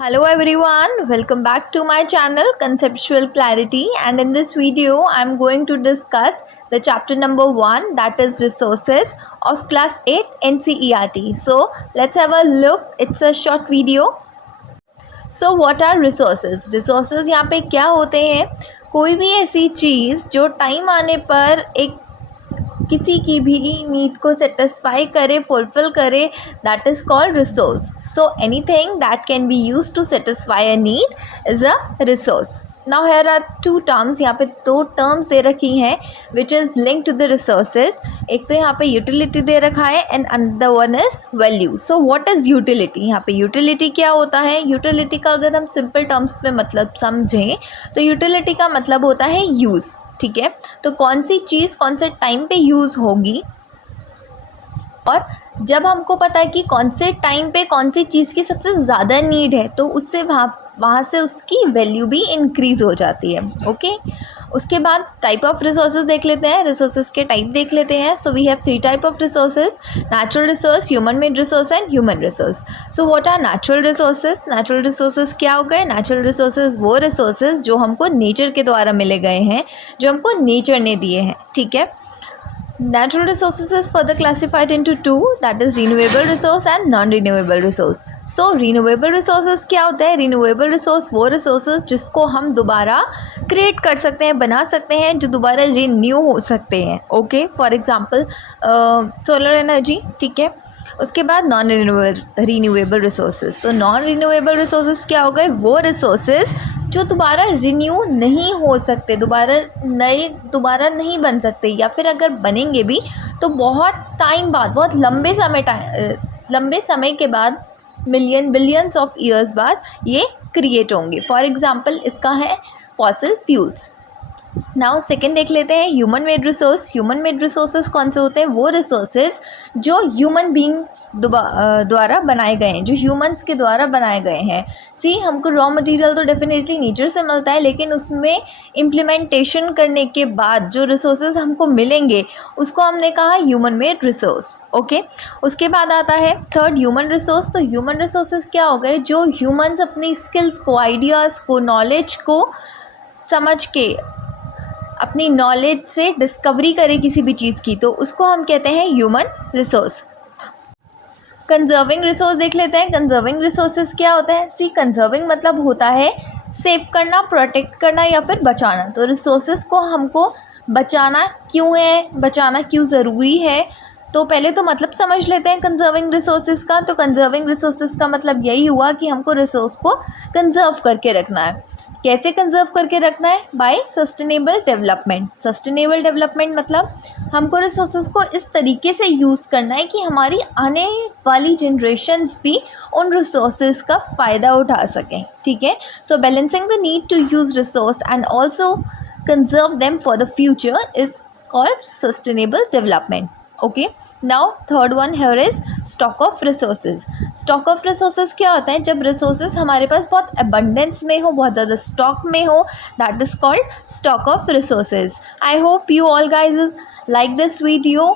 Hello everyone, welcome back to my channel Conceptual Clarity, and in this video I am going to discuss the chapter number 1, that is resources of class 8 NCERT. So let's have a look. It's a short video. So what are resources? Resources यहाँ पे क्या होते हैं? कोई भी ऐसी चीज़ जो time आने पर एक किसी की भी नीड को सेटिस्फाई करे, फुलफिल करे, that is called resource. So anything that can be use to satisfy a need is a resource. Now here are two terms. यहाँ पे दो टर्म्स दे रखी हैं which is link to the resources. एक तो यहाँ पे यूटिलिटी दे रखा है and another one is value. So what is utility? यहाँ पे यूटिलिटी क्या होता है? यूटिलिटी का अगर हम सिंपल टर्म्स में मतलब समझें तो यूटिलिटी का मतलब होता है यूज़. ठीक है, तो कौन सी चीज़ कौन से टाइम पे यूज़ होगी, और जब हमको पता है कि कौन से टाइम पे कौन सी चीज़ की सबसे ज़्यादा नीड है तो उससे वहाँ से उसकी वैल्यू भी इंक्रीज़ हो जाती है. ओके, उसके बाद टाइप ऑफ रिसोर्सेज देख लेते हैं. रिसोर्सेज के टाइप देख लेते हैं. So we have 3 type of resources: natural resource, human made resource and human resource. So what are natural resources? Natural resources क्या हो गए? नेचुरल रिसोर्सेज वो रिसोर्सेज जो हमको नेचर के द्वारा मिले गए हैं, जो हमको नेचर ने दिए हैं. ठीक है. Natural resources is further classified into 2, that is renewable resource and non-renewable resource. So renewable resources क्या होता है? Renewable resource वो resources जिसको हम दोबारा create कर सकते हैं, बना सकते हैं, जो दोबारा renew हो सकते हैं. Okay, for example solar energy. ठीक है. उसके बाद नॉन रिन्यूएबल रिसोर्सेज. तो नॉन रिन्यूएबल रिसोर्सेज क्या हो गए? वो रिसोर्सेज जो दोबारा रिन्यू नहीं हो सकते, दोबारा नहीं बन सकते, या फिर अगर बनेंगे भी तो बहुत टाइम बाद, बहुत लंबे समय के बाद, बिलियंस ऑफ ईयर्स बाद ये क्रिएट होंगे. फॉर एग्जांपल इसका है फॉसिल फ्यूल्स. नाउ सेकेंड देख लेते हैं human made resource. Human made resources कौन से होते हैं? वो रिसोर्सेज जो ह्यूमन बीइंग द्वारा बनाए गए हैं, जो ह्यूमंस के द्वारा बनाए गए हैं. सी, हमको रॉ मटेरियल तो डेफिनेटली नेचर से मिलता है, लेकिन उसमें इम्प्लीमेंटेशन करने के बाद जो रिसोर्सेज हमको मिलेंगे उसको हमने कहा ह्यूमन मेड रिसोर्स. ओके, उसके बाद आता है थर्ड ह्यूमन रिसोर्स. तो ह्यूमन रिसोर्सेज क्या हो गए? जो ह्यूमंस अपनी स्किल्स को, आइडियाज़ को, नॉलेज को समझ के, अपनी नॉलेज से डिस्कवरी करें किसी भी चीज़ की, तो उसको हम कहते हैं ह्यूमन रिसोर्स. कंजर्विंग रिसोर्स देख लेते हैं. कंजर्विंग रिसोर्सेज क्या होता है? सी, कंजर्विंग मतलब होता है सेव करना, प्रोटेक्ट करना या फिर बचाना. तो रिसोर्सेज को हमको बचाना क्यों है, बचाना क्यों ज़रूरी है, तो पहले तो मतलब समझ लेते हैं कंजर्विंग रिसोर्सेज का. तो कंजर्विंग रिसोर्सेज का मतलब यही हुआ कि हमको रिसोर्स को कंजर्व करके रखना है. कैसे कंजर्व करके रखना है? By sustainable development. Sustainable development मतलब हमको रिसोर्सेज को इस तरीके से यूज़ करना है कि हमारी आने वाली जनरेशन्स भी उन रिसोर्सेज का फ़ायदा उठा सकें. ठीक है. So balancing the need to use resource and also conserve them for the future is called sustainable development. Okay, now third one here is stock of resources. Stock of resources क्या होता है? जब रिसोर्सेज हमारे पास बहुत abundance में हो, बहुत ज़्यादा स्टॉक में हो, that is called stock of resources. I hope you all guys like this video.